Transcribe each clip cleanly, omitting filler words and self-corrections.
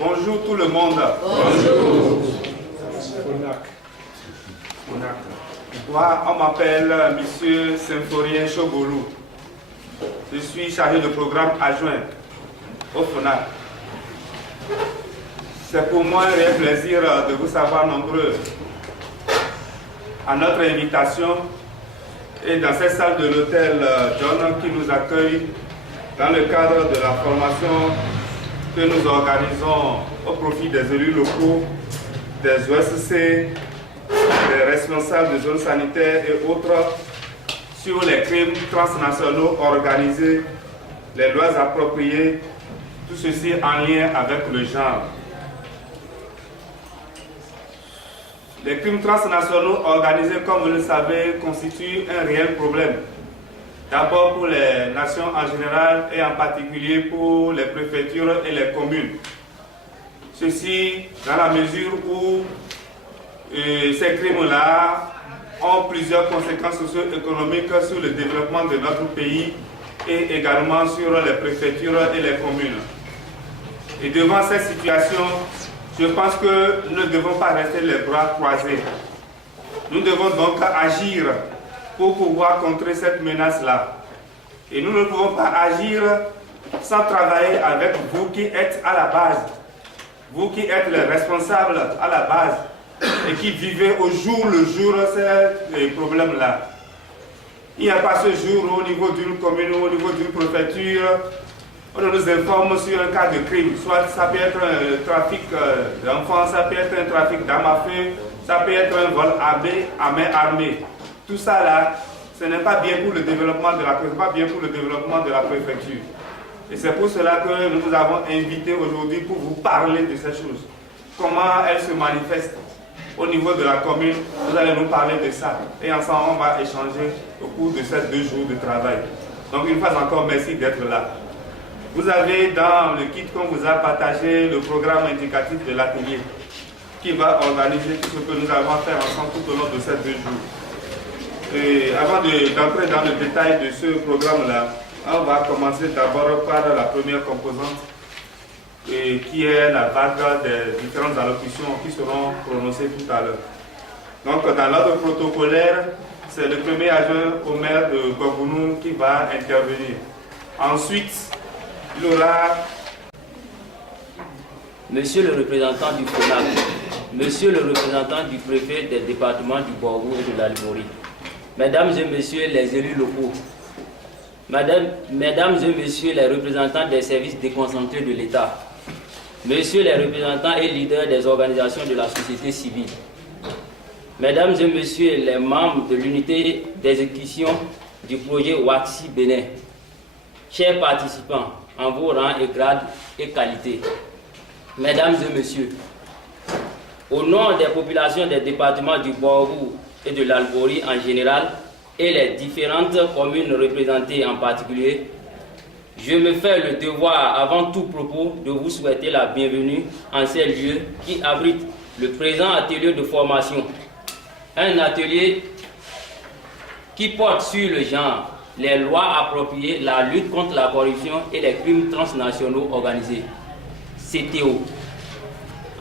Bonjour tout le monde. Bonjour. Moi, on m'appelle Monsieur Symphorien Chogolou. Je suis chargé de programme adjoint au FONAC. C'est pour moi un réel plaisir de vous savoir nombreux à notre invitation et dans cette salle de l'hôtel John qui nous accueille dans le cadre de la formation que nous organisons au profit des élus locaux, des OSC, des responsables de zones sanitaires et autres sur les crimes transnationaux organisés, les lois appropriées, tout ceci en lien avec le genre. Les crimes transnationaux organisés, comme vous le savez, constituent un réel problème. D'abord pour les nations en général et en particulier pour les préfectures et les communes. Ceci dans la mesure où ces crimes-là ont plusieurs conséquences socio-économiques sur le développement de notre pays et également sur les préfectures et les communes. Et devant cette situation, je pense que nous ne devons pas rester les bras croisés. Nous devons donc agir pour pouvoir contrer cette menace-là. Et nous ne pouvons pas agir sans travailler avec vous qui êtes à la base, vous qui êtes les responsables à la base et qui vivez au jour le jour ces problèmes-là. Il n'y a pas ce jour au niveau d'une commune ou au niveau d'une préfecture, on nous informe sur un cas de crime. Soit ça peut être un trafic d'enfants, ça peut être un trafic d'armes à feu, ça peut être un vol à main armée. Tout ça là, ce n'est pas bien pour le développement de la préfecture. Et c'est pour cela que nous vous avons invité aujourd'hui pour vous parler de ces choses. Comment elles se manifestent au niveau de la commune, vous allez nous parler de ça. Et ensemble, on va échanger au cours de ces 2 jours de travail. Donc une fois encore, merci d'être là. Vous avez dans le kit qu'on vous a partagé le programme indicatif de l'atelier qui va organiser tout ce que nous allons faire ensemble tout au long de ces 2 jours. Et avant d'entrer dans le détail de ce programme-là, on va commencer d'abord par la première composante qui est la vague des différentes allocutions qui seront prononcées tout à l'heure. Donc dans l'ordre protocolaire, c'est le premier adjoint au maire de Gogounou qui va intervenir. Ensuite, il y aura Monsieur le représentant du FONAC, Monsieur le représentant du préfet des départements du Borgou et de l'Almori, Mesdames et Messieurs les élus locaux, Mesdames et Messieurs les représentants des services déconcentrés de l'État, Messieurs les représentants et leaders des organisations de la société civile, Mesdames et Messieurs les membres de l'unité d'exécution du projet Waxi Bénin, chers participants en vos rangs et grades et qualités, Mesdames et Messieurs, au nom des populations des départements du Borgou et de l'Albori en général, et les différentes communes représentées en particulier, je me fais le devoir, avant tout propos, de vous souhaiter la bienvenue en ces lieux qui abritent le présent atelier de formation. Un atelier qui porte sur le genre, les lois appropriées, la lutte contre la corruption et les crimes transnationaux organisés, CTO.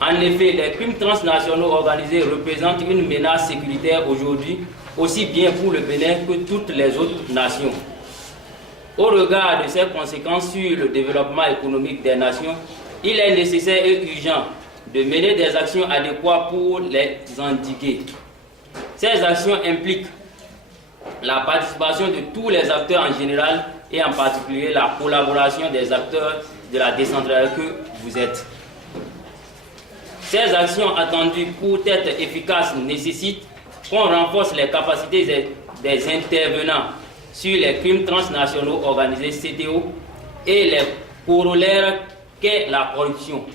En effet, les crimes transnationaux organisés représentent une menace sécuritaire aujourd'hui, aussi bien pour le Bénin que toutes les autres nations. Au regard de ces conséquences sur le développement économique des nations, il est nécessaire et urgent de mener des actions adéquates pour les endiguer. Ces actions impliquent la participation de tous les acteurs en général et en particulier la collaboration des acteurs de la décentralisation que vous êtes. Ces actions attendues pour être efficaces nécessitent qu'on renforce les capacités des intervenants sur les crimes transnationaux organisés CTO et les corollaires qu'est la corruption.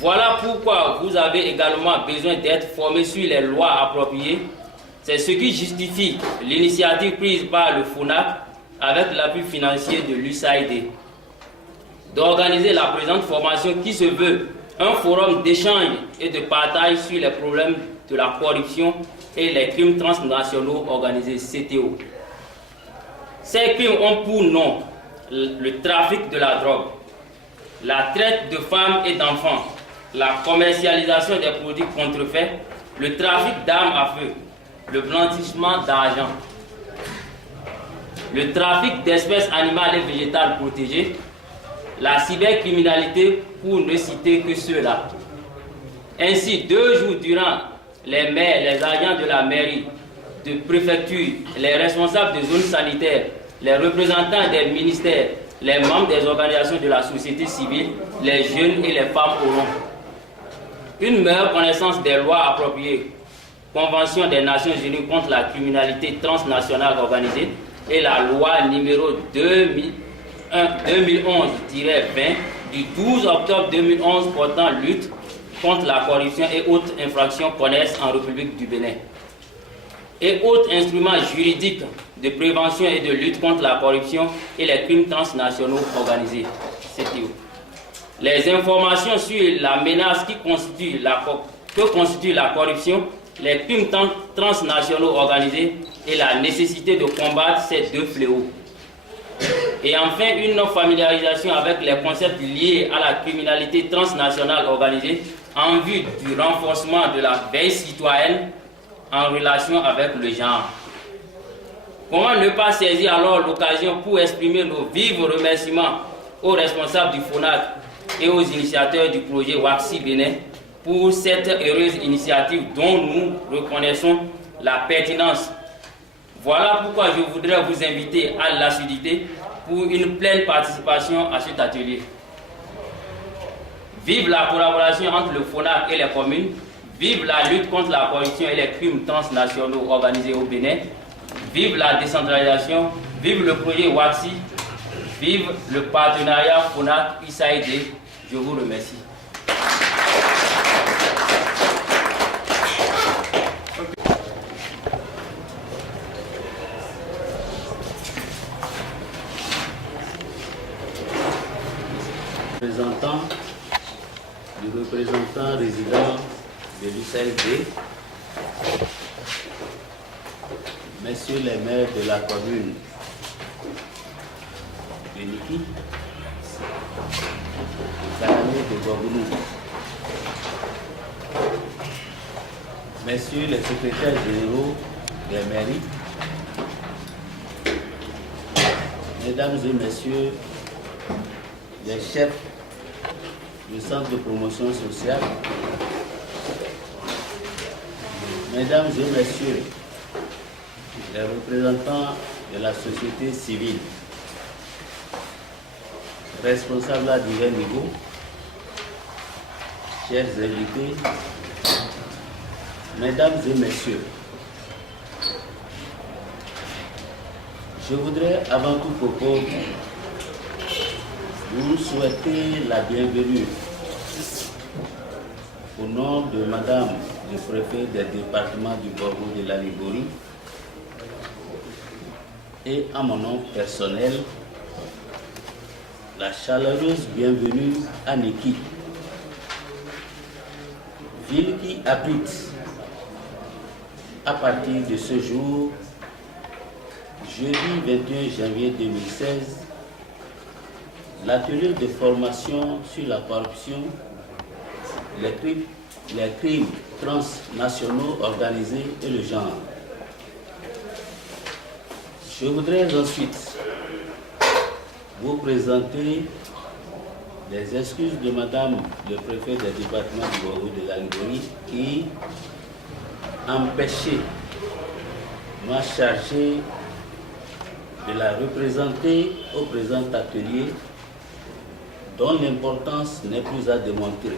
Voilà pourquoi vous avez également besoin d'être formés sur les lois appropriées. C'est ce qui justifie l'initiative prise par le FONAC avec l'appui financier de l'USAID d'organiser la présente formation qui se veut un forum d'échange et de partage sur les problèmes de la corruption et les crimes transnationaux organisés CTO. Ces crimes ont pour nom le trafic de la drogue, la traite de femmes et d'enfants, la commercialisation des produits contrefaits, le trafic d'armes à feu, le blanchissement d'argent, le trafic d'espèces animales et végétales protégées, la cybercriminalité, pour ne citer que ceux-là. Ainsi, 2 jours durant, les maires, les agents de la mairie, de préfecture, les responsables de zones sanitaires, les représentants des ministères, les membres des organisations de la société civile, les jeunes et les femmes auront une meilleure connaissance des lois appropriées, Convention des Nations Unies contre la criminalité transnationale organisée et la loi numéro 2011-20 du 12 octobre 2011 portant lutte contre la corruption et autres infractions connexes en République du Bénin, et autres instruments juridiques de prévention et de lutte contre la corruption et les crimes transnationaux organisés, CTO. Les informations sur la menace que constitue la corruption, les crimes transnationaux organisés et la nécessité de combattre ces 2 fléaux. Et enfin, une familiarisation avec les concepts liés à la criminalité transnationale organisée en vue du renforcement de la veille citoyenne en relation avec le genre. Comment ne pas saisir alors l'occasion pour exprimer nos vifs remerciements aux responsables du FONAC et aux initiateurs du projet WAXI Bénin pour cette heureuse initiative dont nous reconnaissons la pertinence. Voilà pourquoi je voudrais vous inviter à l'assiduité pour une pleine participation à cet atelier. Vive la collaboration entre le FONAC et les communes, vive la lutte contre la corruption et les crimes transnationaux organisés au Bénin, vive la décentralisation, vive le projet WAXI, vive le partenariat FONAC-USAID. Je vous remercie. Du représentant résident de l'USAID, messieurs les maires de la commune de Niki, de Kanamé de Gogounou, messieurs les secrétaires généraux des mairies, mesdames et messieurs les chefs du centre de promotion sociale, mesdames et messieurs les représentants de la société civile, responsables à divers niveaux, chers invités, mesdames et messieurs, je voudrais avant tout propos vous souhaiter la bienvenue au nom de Madame le préfet des départements du Borgo de la Liborie et en mon nom personnel, la chaleureuse bienvenue à Neki, ville qui abrite à partir de ce jour, jeudi 21 janvier 2016, l'atelier de formation sur la corruption, les crimes transnationaux organisés et le genre. Je voudrais ensuite vous présenter les excuses de Madame le préfet du département du Borgo de la Liborie qui empêchait m'a chargé de la représenter au présent atelier dont l'importance n'est plus à démontrer.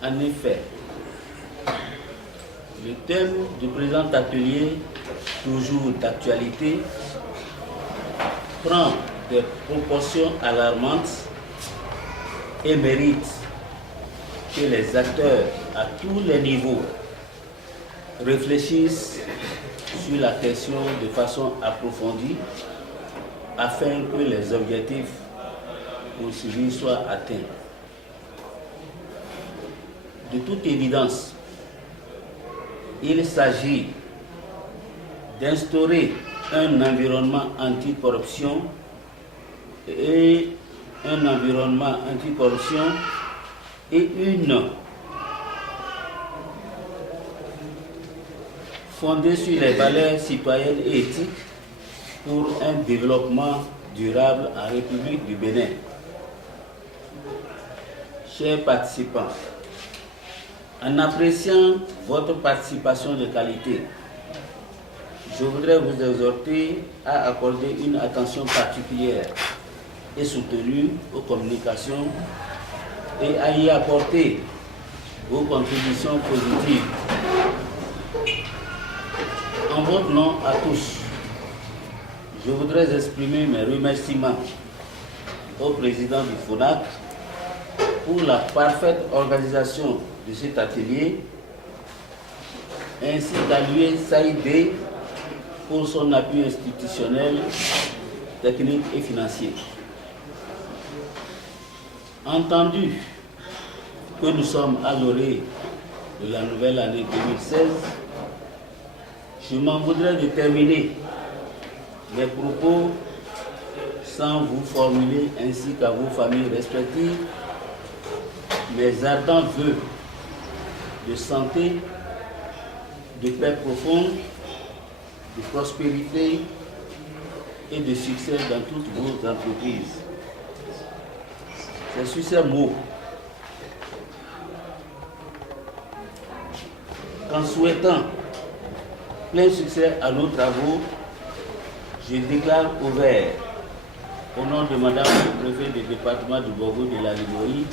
En effet, le thème du présent atelier, toujours d'actualité, prend des proportions alarmantes et mérite que les acteurs à tous les niveaux réfléchissent sur la question de façon approfondie afin que les objectifs poursuivis soient atteints. De toute évidence, il s'agit d'instaurer un environnement anticorruption et une fondée sur les valeurs citoyennes et éthiques pour un développement durable en République du Bénin. Chers participants, en appréciant votre participation de qualité, je voudrais vous exhorter à accorder une attention particulière et soutenue aux communications et à y apporter vos contributions positives. En votre nom à tous, je voudrais exprimer mes remerciements au président du FONAC pour la parfaite organisation de cet atelier, ainsi qu'à l'USAID pour son appui institutionnel, technique et financier. Entendu que nous sommes à l'orée de la nouvelle année 2016, je m'en voudrais de terminer mes propos sans vous formuler ainsi qu'à vos familles respectives mes ardents vœux de santé, de paix profonde, de prospérité et de succès dans toutes vos entreprises. C'est sur ces mots qu'en souhaitant plein succès à nos travaux, je déclare ouvert, au nom de Madame le préfet du département du Borgo de la Liborie,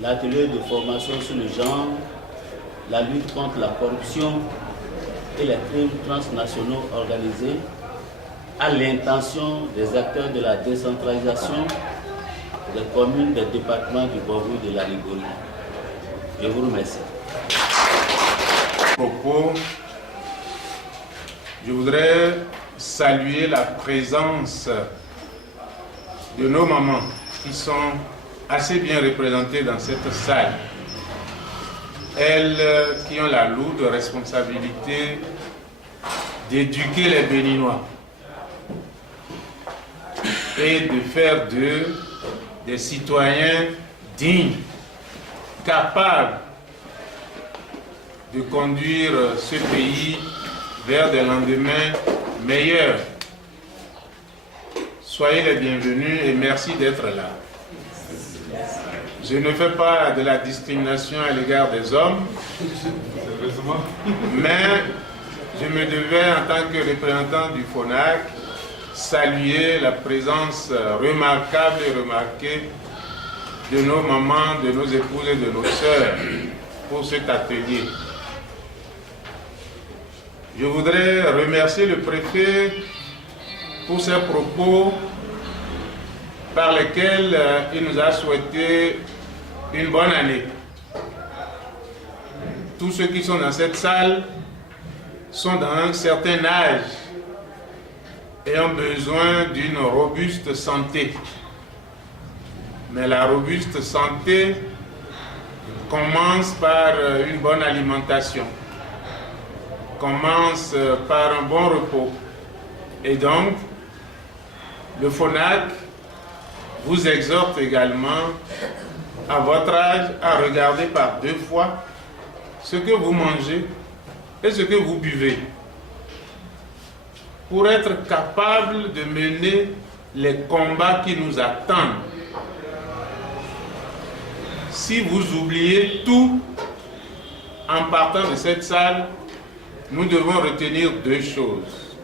l'atelier de formation sur le genre, la lutte contre la corruption et les crimes transnationaux organisés à l'intention des acteurs de la décentralisation des communes des départements du Borgo de la Liborie. Je vous remercie. Je voudrais saluer la présence de nos mamans qui sont assez bien représentées dans cette salle. Elles qui ont la lourde responsabilité d'éduquer les Béninois et de faire d'eux des citoyens dignes, capables de conduire ce pays vers des lendemains meilleurs. Soyez les bienvenus et merci d'être là. Je ne fais pas de la discrimination à l'égard des hommes, mais je me devais, en tant que représentant du FONAC, saluer la présence remarquable et remarquée de nos mamans, de nos épouses et de nos sœurs pour cet atelier. Je voudrais remercier le préfet pour ses propos par lesquels il nous a souhaité une bonne année. Tous ceux qui sont dans cette salle sont dans un certain âge et ont besoin d'une robuste santé. Mais la robuste santé commence par une bonne alimentation, commence par un bon repos. Et donc, le FONAC vous exhorte également, à votre âge, à regarder par 2 fois ce que vous mangez et ce que vous buvez, pour être capable de mener les combats qui nous attendent. Si vous oubliez tout en partant de cette salle, nous devons retenir 2 choses.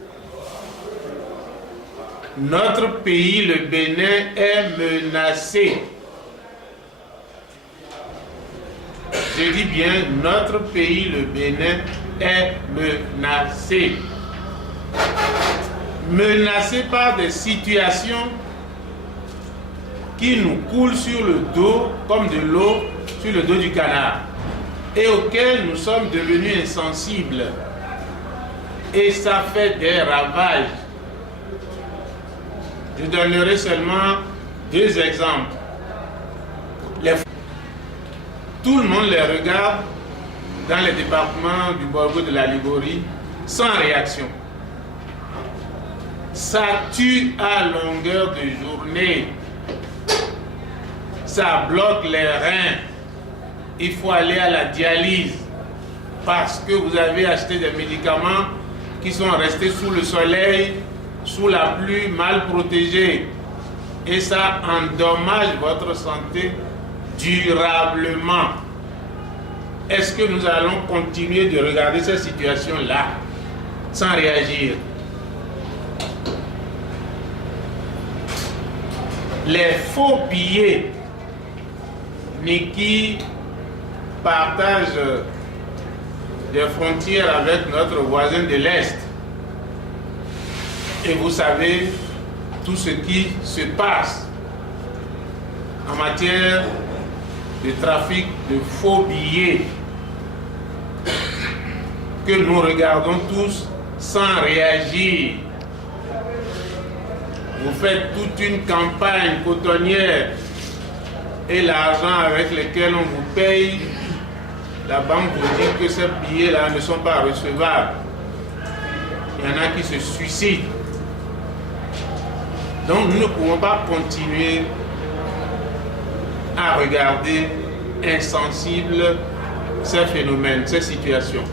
Notre pays, le Bénin, est menacé. Je dis bien, notre pays, le Bénin, est menacé. Menacé par des situations qui nous coulent sur le dos comme de l'eau sur le dos du canard et auxquelles nous sommes devenus insensibles. Et ça fait des ravages. Je donnerai seulement 2 exemples. Tout le monde les regarde dans les départements du Borgo de la Liguori sans réaction. Ça tue à longueur de journée. Ça bloque les reins. Il faut aller à la dialyse parce que vous avez acheté des médicaments qui sont restés sous le soleil, sous la pluie, mal protégés. Et ça endommage votre santé durablement. Est-ce que nous allons continuer de regarder cette situation-là sans réagir? Les faux billets qui partagent des frontières avec notre voisin de l'Est. Et vous savez tout ce qui se passe en matière de trafic de faux billets que nous regardons tous sans réagir. Vous faites toute une campagne cotonnière et l'argent avec lequel on vous paye, la banque vous dit que ces billets-là ne sont pas recevables. Il y en a qui se suicident. Donc nous ne pouvons pas continuer à regarder insensibles ces phénomènes, ces situations.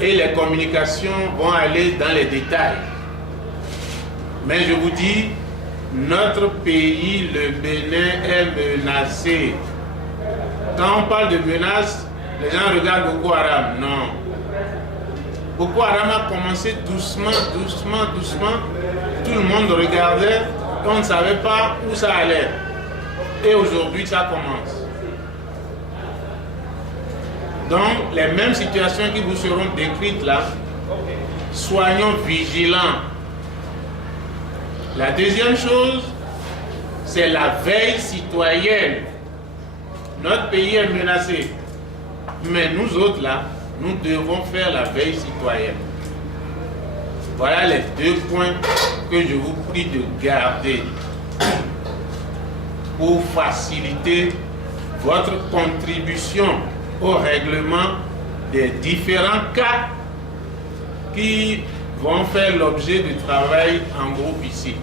Et les communications vont aller dans les détails. Mais je vous dis, notre pays, le Bénin, est menacé. Quand on parle de menace, les gens regardent Boko Haram. Non. Boko Haram a commencé doucement. Tout le monde regardait, on ne savait pas où ça allait. Et aujourd'hui, ça commence. Donc, les mêmes situations qui vous seront décrites là, soyons vigilants. La deuxième chose, c'est la veille citoyenne. Notre pays est menacé. Mais nous autres là, nous devons faire la veille citoyenne. Voilà les 2 points que je vous prie de garder pour faciliter votre contribution au règlement des différents cas qui vont faire l'objet du travail en groupe ici.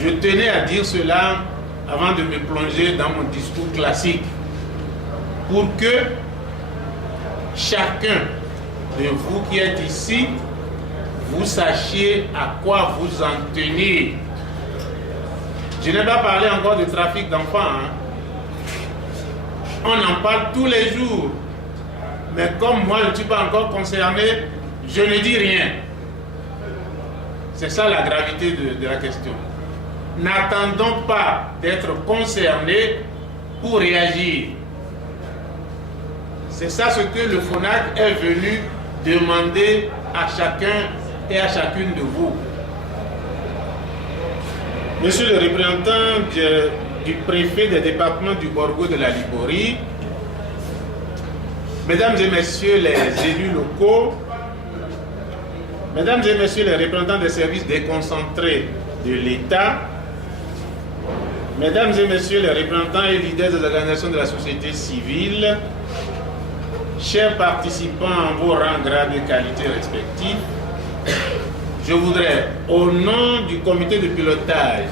Je tenais à dire cela avant de me plonger dans mon discours classique pour que chacun de vous qui êtes ici, vous sachiez à quoi vous en tenir. Je n'ai pas parlé encore de trafic d'enfants. Hein. On en parle tous les jours. Mais comme moi, je ne suis pas encore concerné, je ne dis rien. C'est ça la gravité de la question. N'attendons pas d'être concernés pour réagir. C'est ça ce que le FONAC est venu demander à chacun et à chacune de vous. Monsieur le représentant du préfet des départements du Borgo de la Liguori, Mesdames et Messieurs les élus locaux, Mesdames et Messieurs les représentants des services déconcentrés de l'État, Mesdames et Messieurs les représentants et leaders des organisations de la société civile, chers participants en vos rangs, grades et qualités respectifs, je voudrais, au nom du comité de pilotage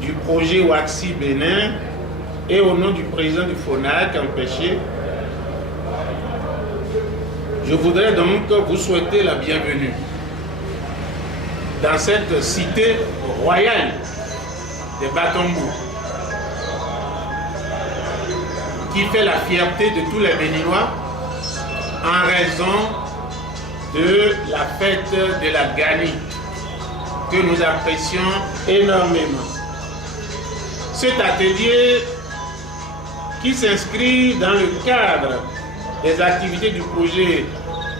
du projet Waxi Bénin et au nom du président du FONAC empêché, je voudrais donc vous souhaiter la bienvenue dans cette cité royale des Batombou, qui fait la fierté de tous les Béninois en raison de la fête de la Gani, que nous apprécions énormément. Cet atelier qui s'inscrit dans le cadre des activités du projet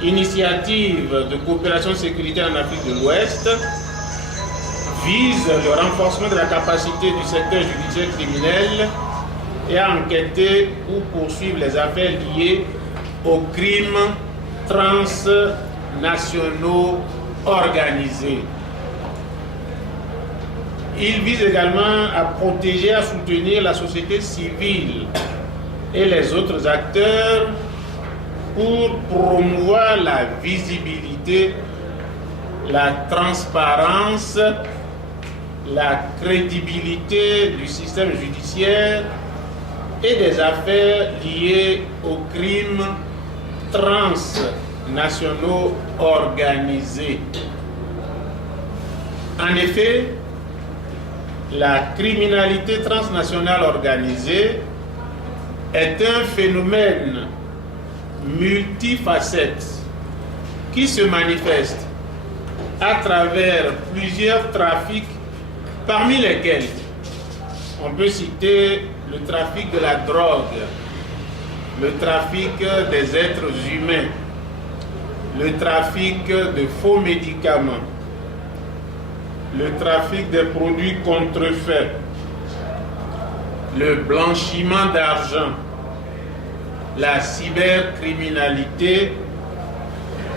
Initiative de coopération sécuritaire en Afrique de l'Ouest vise le renforcement de la capacité du secteur judiciaire criminel et à enquêter ou poursuivre les affaires liées aux crimes transnationaux organisés. Il vise également à protéger et à soutenir la société civile et les autres acteurs pour promouvoir la visibilité, la transparence, la crédibilité du système judiciaire et des affaires liées aux crimes transnationaux organisés. En effet, la criminalité transnationale organisée est un phénomène multifacette qui se manifeste à travers plusieurs trafics, parmi lesquels on peut citer le trafic de la drogue, le trafic des êtres humains, le trafic de faux médicaments, le trafic des produits contrefaits, le blanchiment d'argent, la cybercriminalité,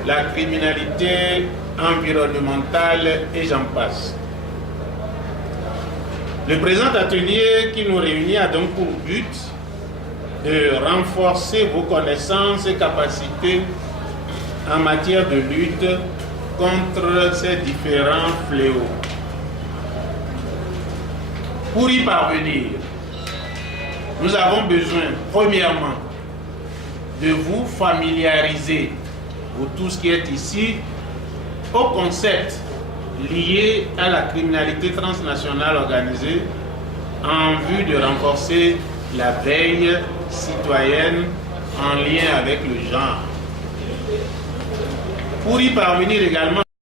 la criminalité environnementale et j'en passe. Le présent atelier qui nous réunit a donc pour but de renforcer vos connaissances et capacités en matière de lutte contre ces différents fléaux. Pour y parvenir, nous avons besoin, premièrement, de vous familiariser, vous tous qui êtes ici, au concept lié à la criminalité transnationale organisée en vue de renforcer la veille citoyenne en lien avec le genre. Pour y parvenir également,